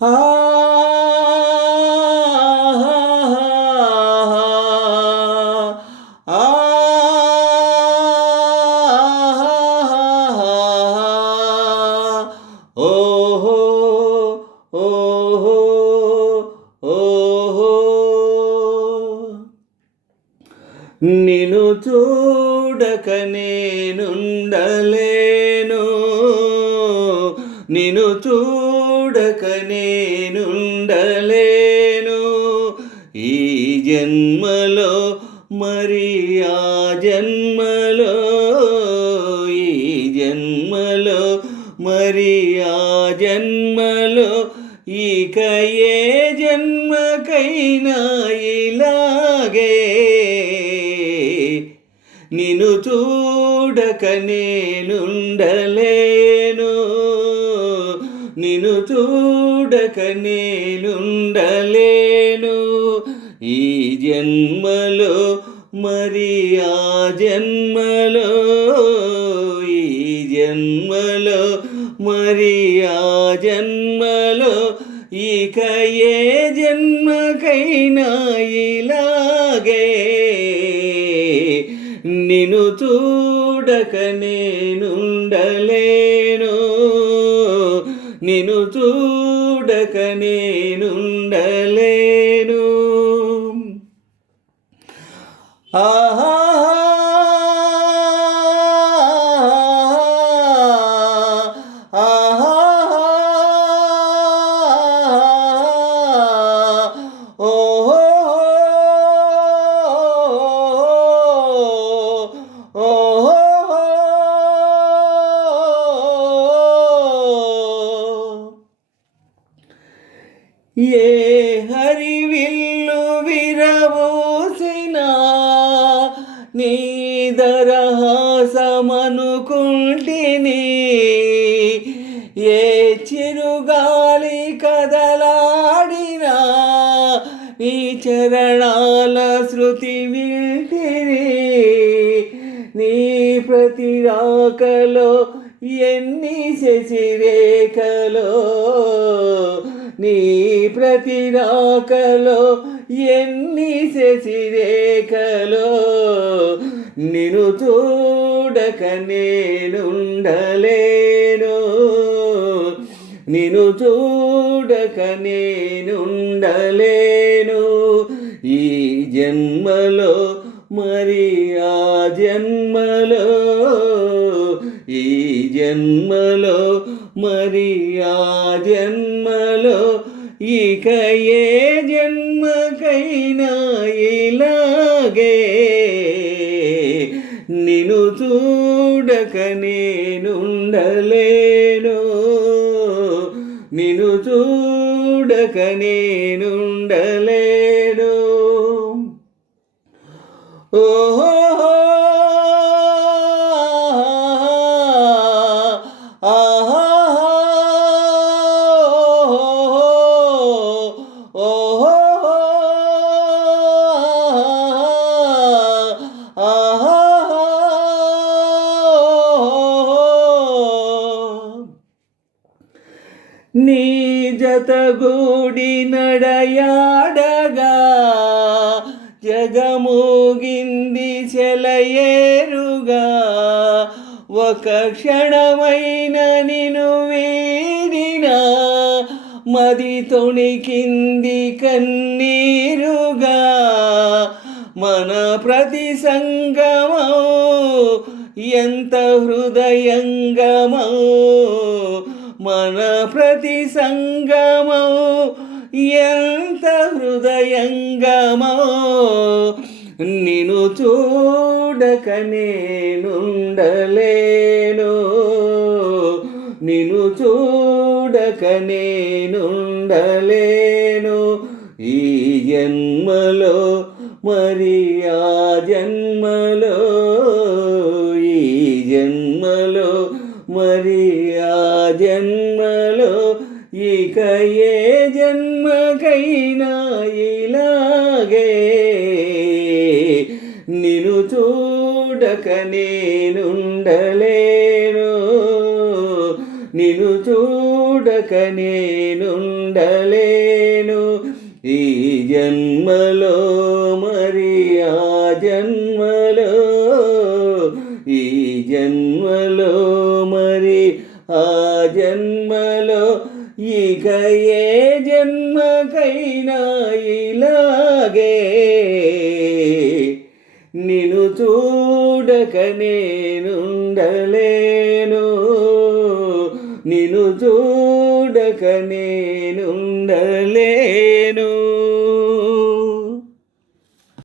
ఆ ఓహో ఓహో ఓహో నిన్ను చూడక నేనుండలేను, నిన్ను చూడక నేనుండలేను. ఈ జన్మలో మరి ఆ జన్మలో, ఈ జన్మలో మరి ఆ జన్మలో, ఇక ఏ జన్మకైనా ఇలాగే నిన్ను చూడక నేనుండలేను, నిన్ను చూడక నేనుండలేను. ఈ జన్మలో మరి ఆ జన్మలో, ఈ జన్మలో మరి ఆ జన్మలో, ఇక ఏ జన్మకైనా ఇలాగే నిన్ను చూడక నేనుండలేను, నిన్ను చూడక నేనుండలేను. ఆహా ఏ హరివిల్లు విరబూసినా నీదరహాసమనుకుంటిని, ఏ చిరుగాలి కదలాడినా నీ చరణాల శృతి వింటిని. నీ ప్రతి రాకలో ఎన్ని శశిరేఖలో, నీ ప్రతి రాకలో ఎన్ని శశిరేఖలో, నిన్ను చూడక నేనుండలేను, నిన్ను చూడక నేనుండలేను. ఈ జన్మలో మరి ఆ జన్మలో, ఈ జన్మలో మరి ఆ జన్మలో, ఇక ఏ జన్మకైనా ఇలాగే నిన్ను చూడక నేనుండలేను, నిన్ను చూడక నేనుండలేను. ఓహో నీ జతగూడి నడయాడగా జగమూగింది సెలయేరుగా, ఒక క్షణమైన నిన్ను వీడినా మది తొణికింది కన్నీరుగా. మన ప్రతి సంగమం ఎంత హృదయంగమో, మన ప్రతి సంగమం ఎంత హృదయంగమో, నిన్ను చూడక నేనుండలేను, నిన్ను చూడక నేనుండలేను. ఈ జన్మలో మరి ఆ జన్మలో, ఈ జన్మలో మరి ఆ జన్మలో, ఇక ఏ జన్మకైనా ఇలాగే నిన్ను చూడక నేనుండలేను, నిన్ను చూడక నేనుండలేను ఈ జన్మలో మరి ఆ జన్మలో ఈ జన్మలో మరి ఆ జన్మలో ఇక ఏ జన్మకైనా ఇలాగే నిన్ను చూడక